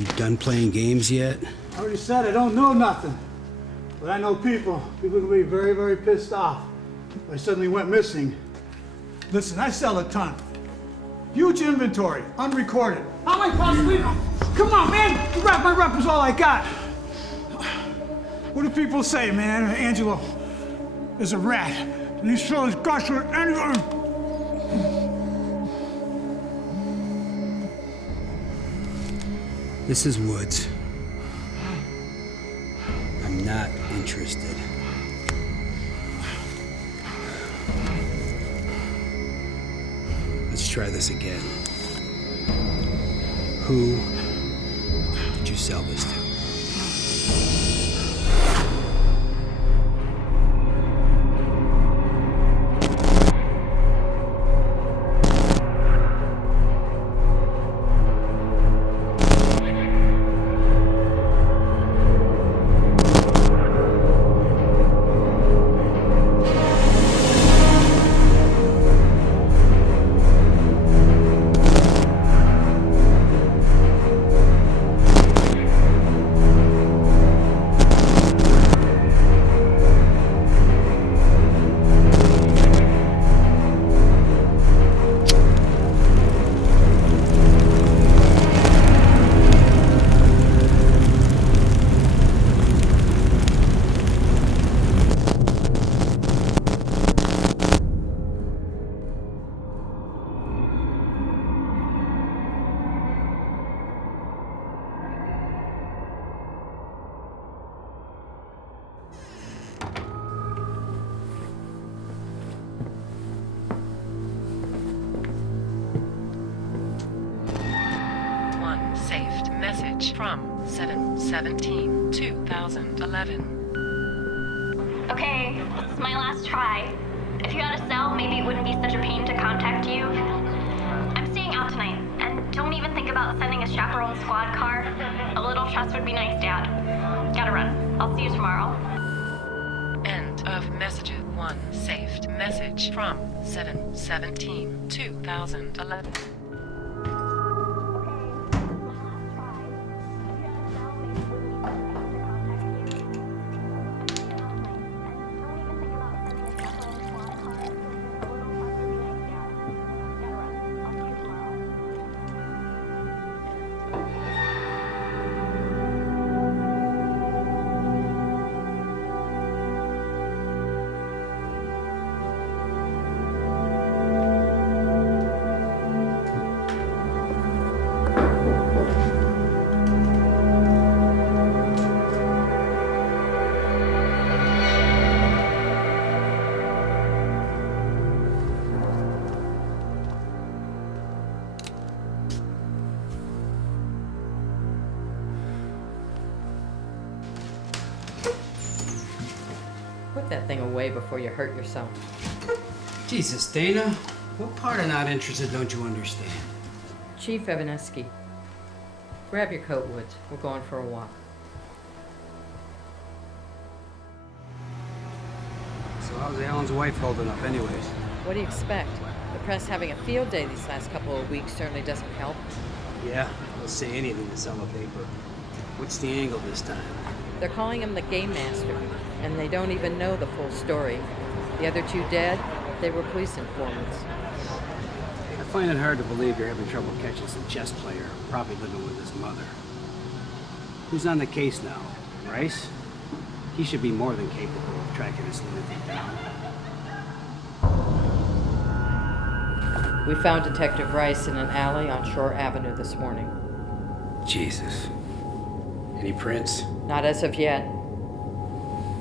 You done playing games yet? I already said I don't know nothing. But I know people. People can be very, very pissed off if I suddenly went missing. Listen, I sell a ton. Huge inventory, unrecorded. How am I possibly... Come on, man! My rep is all I got. What do people say, man? Angelo is a rat. And he's still his guts with anyone. This is Woods. I'm not interested. Let's try this again. Who did you sell this to? From 7/17/2011. Okay, this is my last try. If you had a cell, maybe it wouldn't be such a pain to contact you. I'm staying out tonight, and don't even think about sending a chaperone squad car. A little trust would be nice, Dad. Gotta run. I'll see you tomorrow. End of messages. One saved message from 7/17/2011. Put that thing away before you hurt yourself. Jesus, Dana. What part of not interested don't you understand? Chief Evaneski, grab your coat, Woods. We're going for a walk. So how's Alan's wife holding up anyways? What do you expect? The press having a field day these last couple of weeks certainly doesn't help. Yeah, they'll say anything to sell a paper. What's the angle this time? They're calling him the Game Master, and they don't even know the full story. The other two dead, they were police informants. I find it hard to believe you're having trouble catching some chess player, probably living with his mother. Who's on the case now? Rice? He should be more than capable of tracking this lunatic down. We found Detective Rice in an alley on Shore Avenue this morning. Jesus. Any prints? Not as of yet.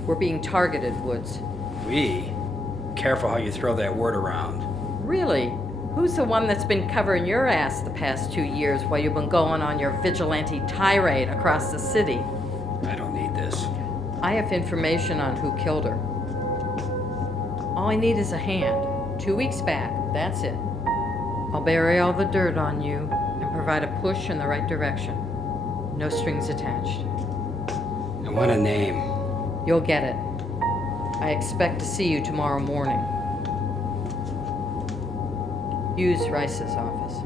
We're being targeted, Woods. We? Careful how you throw that word around. Really? Who's the one that's been covering your ass the past 2 years while you've been going on your vigilante tirade across the city? I don't need this. I have information on who killed her. All I need is a hand. 2 weeks back, that's it. I'll bury all the dirt on you and provide a push in the right direction. No strings attached. I want a name. You'll get it. I expect to see you tomorrow morning. Use Rice's office.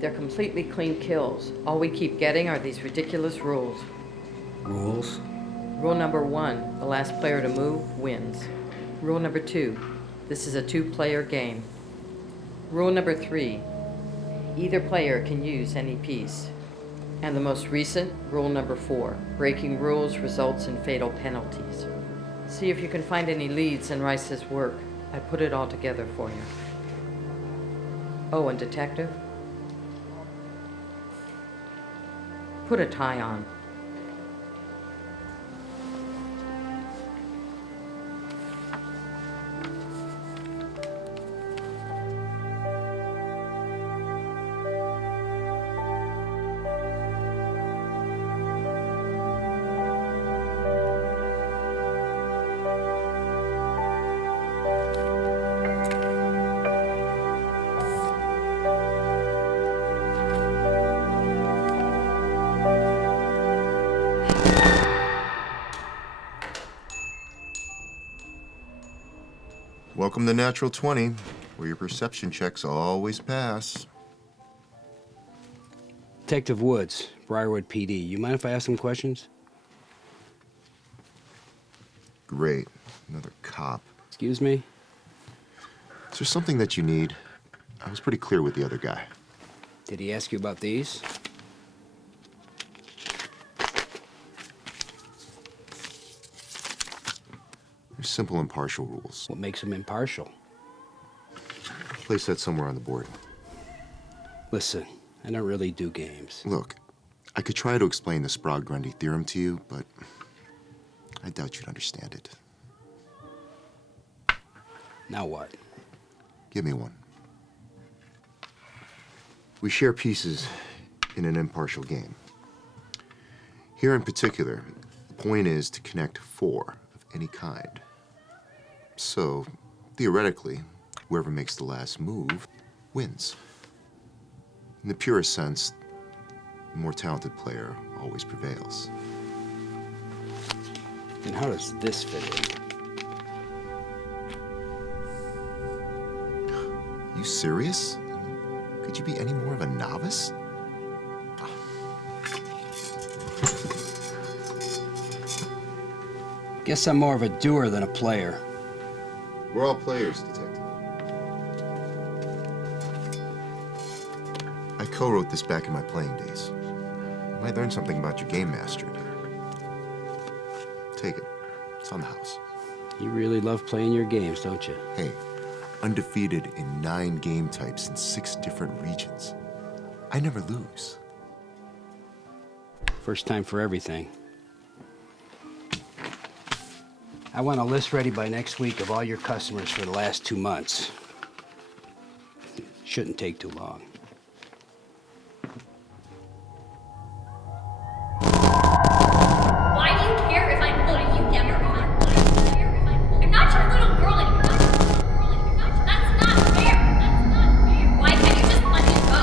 They're completely clean kills. All we keep getting are these ridiculous rules. Rules? Rule number 1, the last player to move wins. Rule number 2, this is a 2-player game. Rule number 3, either player can use any piece. And the most recent, rule number 4, breaking rules results in fatal penalties. See if you can find any leads in Rice's work. I put it all together for you. Oh, and detective? Put a tie on. Welcome to Natural 20, where your perception checks always pass. Detective Woods, Briarwood PD. You mind if I ask some questions? Great. Another cop. Excuse me? Is there something that you need? I was pretty clear with the other guy. Did he ask you about these? There's simple impartial rules. What makes him impartial? Place that somewhere on the board. Listen, I don't really do games. Look, I could try to explain the Sprague-Grundy theorem to you, but I doubt you'd understand it. Now what? Give me one. We share pieces in an impartial game. Here in particular, the point is to connect 4 of any kind. So, theoretically, whoever makes the last move wins. In the purest sense, the more talented player always prevails. And how does this fit in? You serious? Could you be any more of a novice? Guess I'm more of a doer than a player. We're all players, Detective. I co-wrote this back in my playing days. You might learn something about your game master in here. Take it. It's on the house. You really love playing your games, don't you? Hey, undefeated in 9 game types in 6 different regions. I never lose. First time for everything. I want a list ready by next week of all your customers for the last 2 months. Shouldn't take too long. Why do you care if I'm bullying you, Deborah? I'm not your little girl anymore. That's not fair. Why can't you just let me go?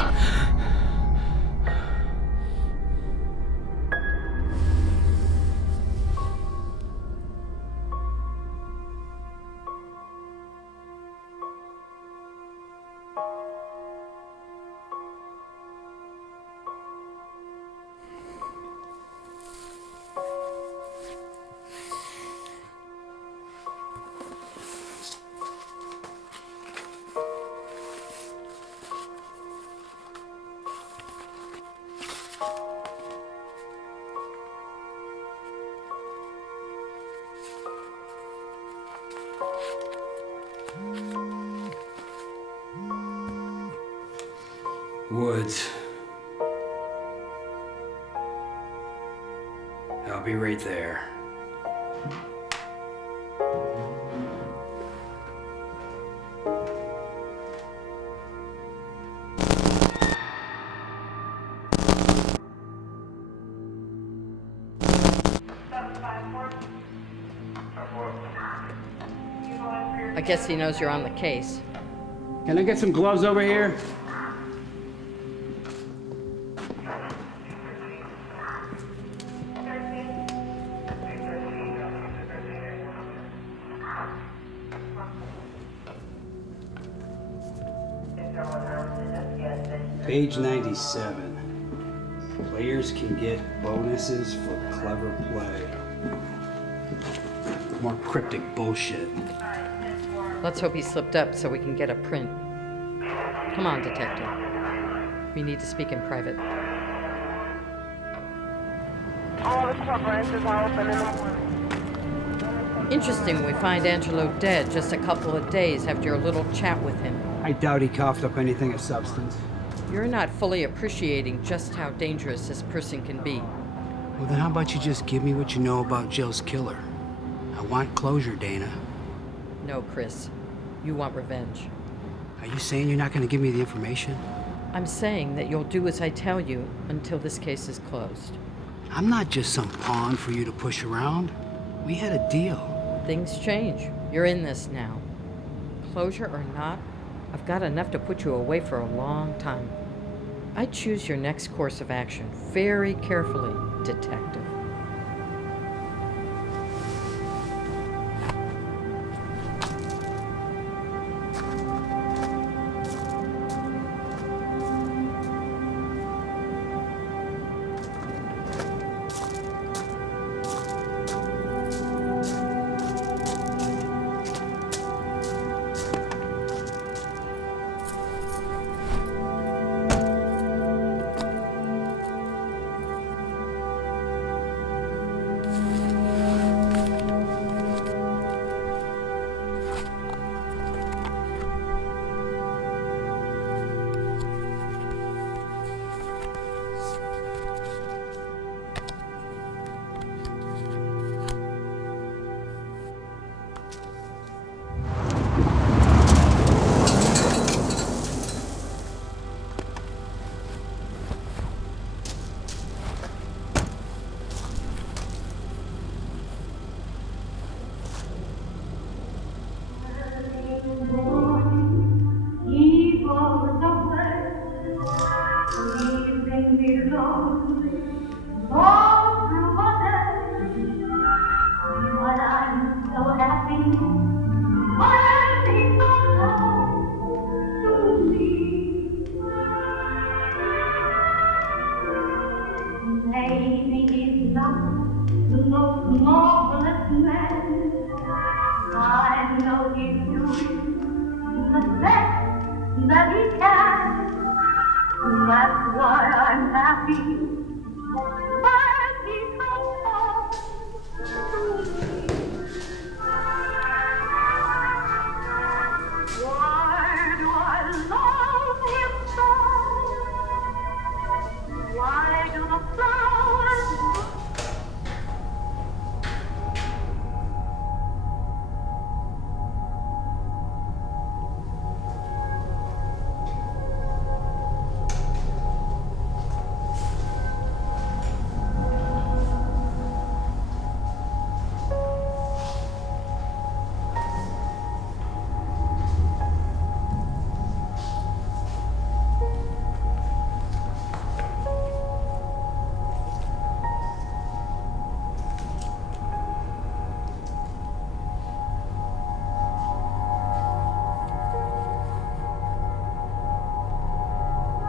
Woods. I'll be right there. I guess he knows you're on the case. Can I get some gloves over here? Page 97. Players can get bonuses for clever play. More cryptic bullshit. Let's hope he slipped up so we can get a print. Come on, Detective. We need to speak in private. All the club branches are open in the morning. Interesting we find Angelo dead just a couple of days after your little chat with him. I doubt he coughed up anything of substance. You're not fully appreciating just how dangerous this person can be. Well, then how about you just give me what you know about Jill's killer? I want closure, Dana. No, Chris. You want revenge. Are you saying you're not going to give me the information? I'm saying that you'll do as I tell you until this case is closed. I'm not just some pawn for you to push around. We had a deal. Things change. You're in this now. Closure or not, I've got enough to put you away for a long time. I choose your next course of action very carefully, Detective.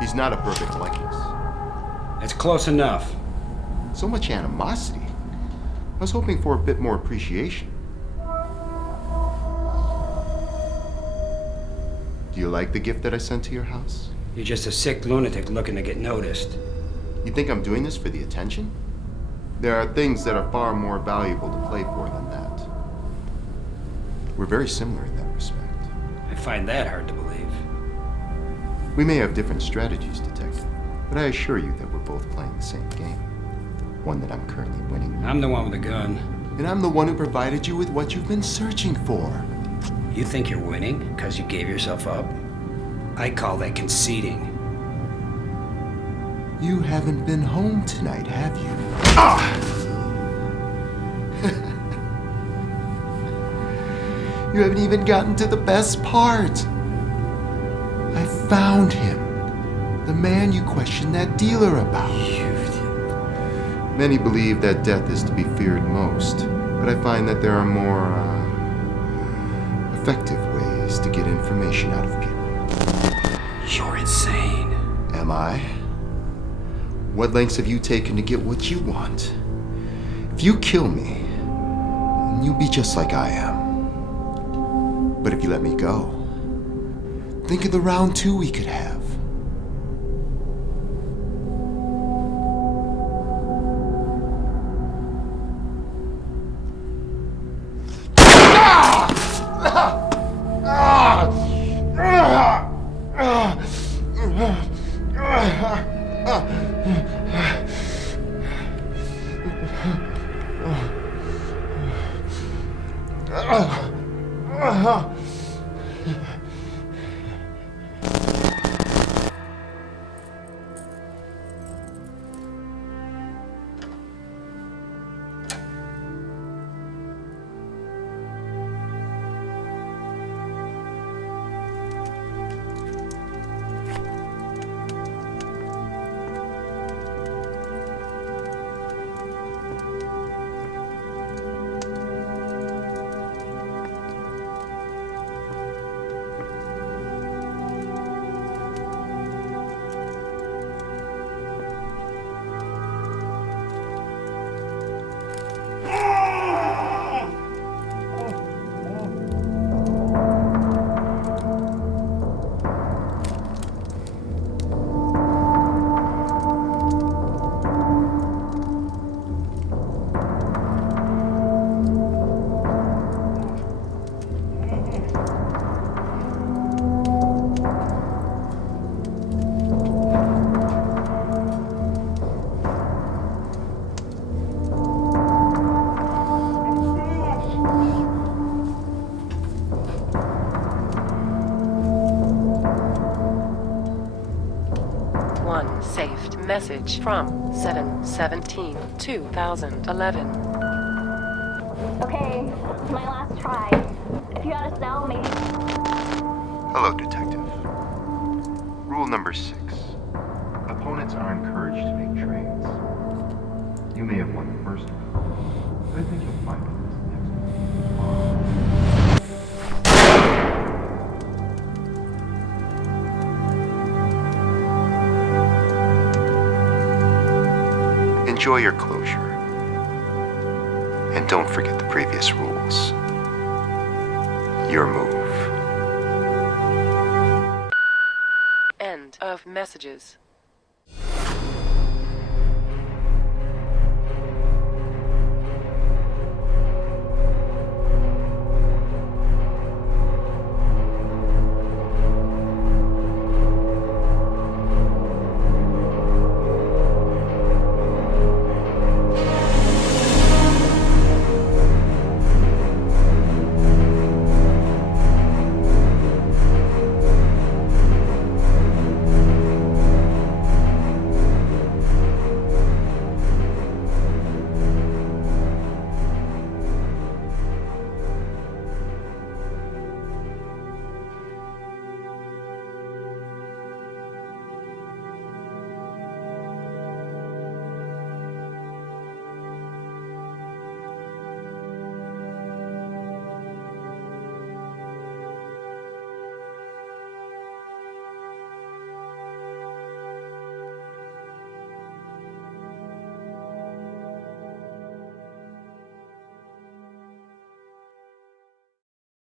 He's not a perfect likeness. It's close enough. So much animosity. I was hoping for a bit more appreciation. Do you like the gift that I sent to your house? You're just a sick lunatic looking to get noticed. You think I'm doing this for the attention? There are things that are far more valuable to play for than that. We're very similar in that respect. I find that hard to believe. We may have different strategies, Detective, but I assure you that we're both playing the same game. One that I'm currently winning. I'm the one with the gun. And I'm the one who provided you with what you've been searching for. You think you're winning because you gave yourself up? I call that conceding. You haven't been home tonight, have you? You haven't even gotten to the best part. I found him. The man you questioned that dealer about. Many believe that death is to be feared most, but I find that there are more, effective ways to get information out of people. You're insane. Am I? What lengths have you taken to get what you want? If you kill me, you'll be just like I am. But if you let me go, think of the round two we could have. Message from 7/17/2011. Okay, my last try. If you had a cell, maybe... Hello, Detective. Rule number 6. Opponents are encouraged to make trades. You may have won the first one, but I think you'll find that this next one. Enjoy your closure. And don't forget the previous rules. Your move. End of messages.